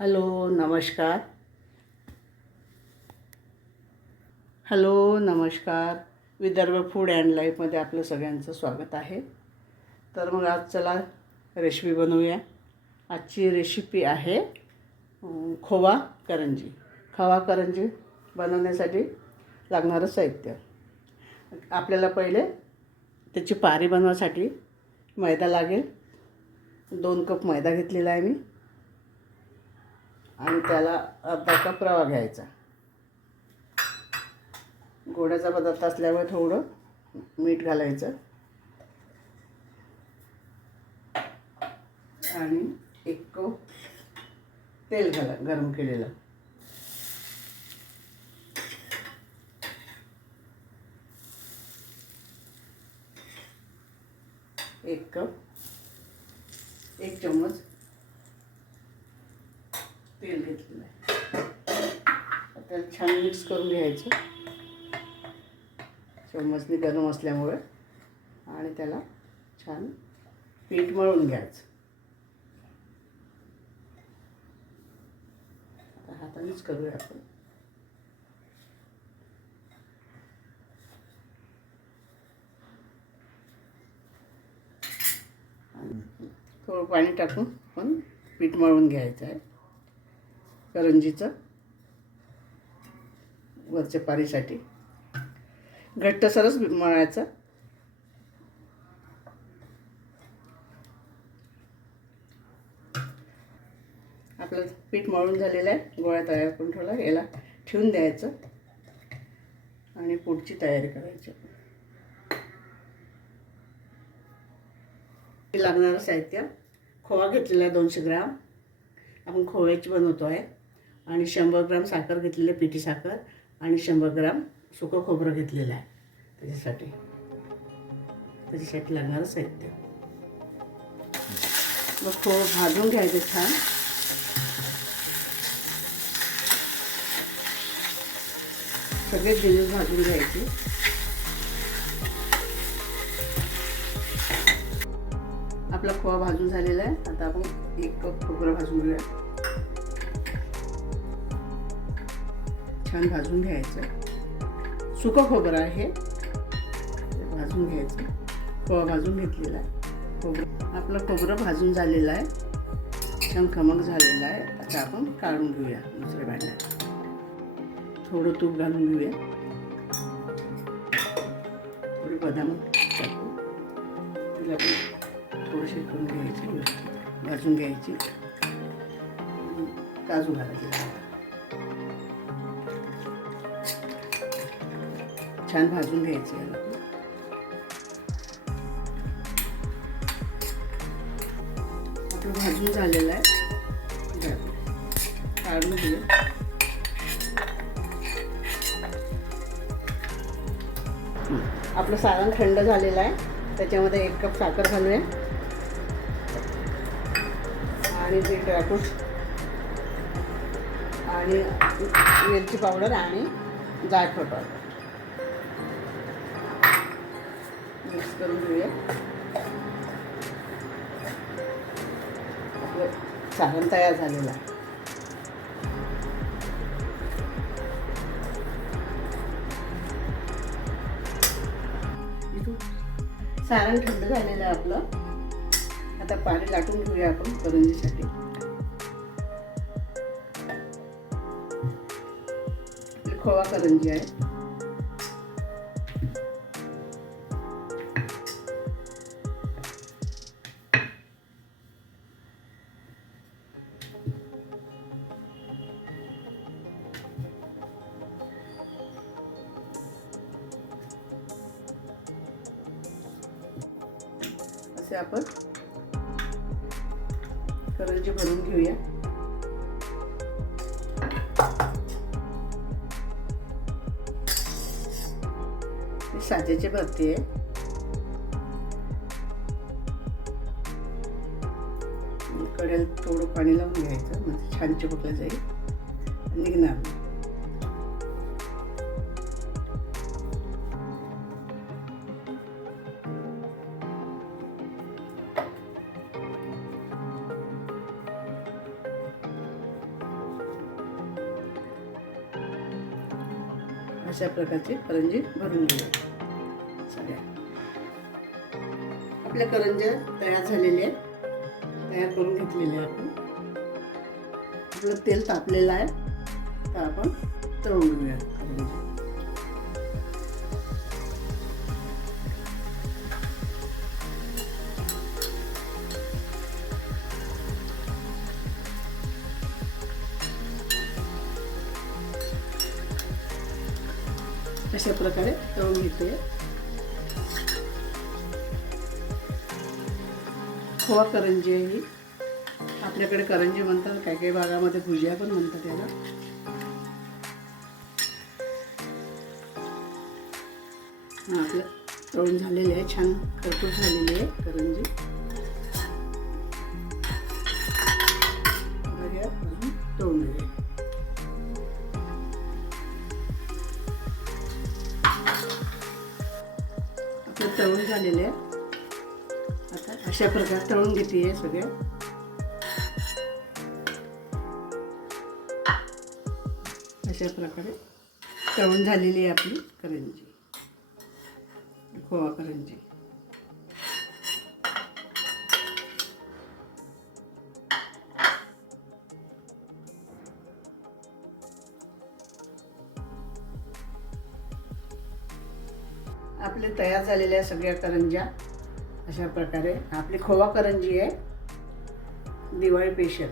Hello नमस्कार. Hello नमस्कार. Vidarbha food and लाईफमध्ये आपलं सगळ्यांचं स्वागत आहे. तर मग आज चला रेसिपी बनवूया. आजची रेसिपी आहे खोवा करंजी. खवा करंजी बनवण्यासाठी लागणारं साहित्य. आपल्याला पहिले त्याची पारी बनवासाठी मैदा लागेल. दोन कप मैदा घेतलेला आहे मी. आणि त्याला अर्धा कप रवा घ्यायचा. गोड्याचा पदार्थ असल्यामुळे थोडं मीठ घालायचं. आणि एक कप तेल घाला गरम केलेलं. एक कप एक चम्मच तेल घेतलेलं आहे तर छान मिक्स करून घ्यायचं. चम्मचने गरम असल्यामुळे. आणि त्याला छान पीठ मळून घ्यायचं. हातानेच करूया आपण. थोडं पाणी टाकून पण पीठ मळून घ्यायचं आहे. करंजीचं. वरच्या पारीसाठी. घट्टसरच मळायचं. आपलं पीठ मळून झालेलं आहे. गोळ्या तयार करून ठेवला. याला ठेवून द्यायचं. आणि पुढची तयारी करायची. लागणारं साहित्य. खोवा घेतलेला आहे दोनशे ग्राम. आपण खोव्याची बनवतो आहे आणि शंभर ग्राम साखर घेतलेली आहे पिठी साखर. आणि शंभर ग्राम सुकं खोबरं घेतलेलं आहे त्याच्यासाठी. त्याच्यासाठी लागणारं साहित्य. मग खो भाजून घ्यायचं छान. सगळे जिनिस भाजून घ्यायचे. आपला खोवा भाजून झालेला आहे. आता आपण एक कप खोबरं भाजून घेऊया. छान भाजून घ्यायचं. सुकं खोबरं आहे. भाजून घ्यायचं. खोवा भाजून घेतलेला आहे. खोबरं आपलं खोबरं भाजून झालेलं आहे. छान खमक झालेलं आहे. आता आपण काढून घेऊया दुसऱ्या भांड्यात. थोडं तूप घालून घेऊया. थोडी बदाम टाकू. तिला पण थोडीशी करून घ्यायची. भाजून घ्यायची. काजू घालायचे. छान भाजून घ्यायची याला आपलं भाजून झालेलं आहे. काढून घेऊ. आपलं सारण थंड झालेलं आहे. त्याच्यामध्ये एक कप साखर घालूया. आणि ते ड्रायफ्रूट आणि वेलची पावडर आणि जायफळ पावडर. मिक्स करून घेऊया. आपलं सारण तयार झालेलं आहे. सारण थंड झालेलं आहे आपलं. आता पाणी लाटून घेऊया आपण करंजीसाठी. खोवा करंजी आहे. असे आपण करंजी भरून घेऊया. हे साजेचे भरती. आहे थोडं पाणी लावून घ्यायचं म्हणजे छान चिपकलं जाईल. निघणार. नाही. अशा प्रकारची करंजी भरून घेऊया सगळ्या. आपल्या करंज्या तयार झालेल्या आहेत. तयार करून घेतलेल्या आहे आपण. आपलं तेल तापलेलं आहे. तर आपण तळून घेऊया करंजी. अशा प्रकारे तळून घेते. खोवा करंजी आहे. ही आपल्याकडे करंजी म्हणतात काही काही भागामध्ये भुजिया पण म्हणतात त्याला हां आपलं तळून झालेले आहे छान खरपूस झालेली आहे करंजी. आपलं तळून झालेले आता अशा प्रकारे तळून घेते आहे अशा प्रकारे तळून झालेली आहे आपली करंजी. खोवा करंजी. आपले तयार झालेल्या सगळ्या करंज्या अशा प्रकारे. आपली खोवा करंजी आहे. दिवाळी पेशल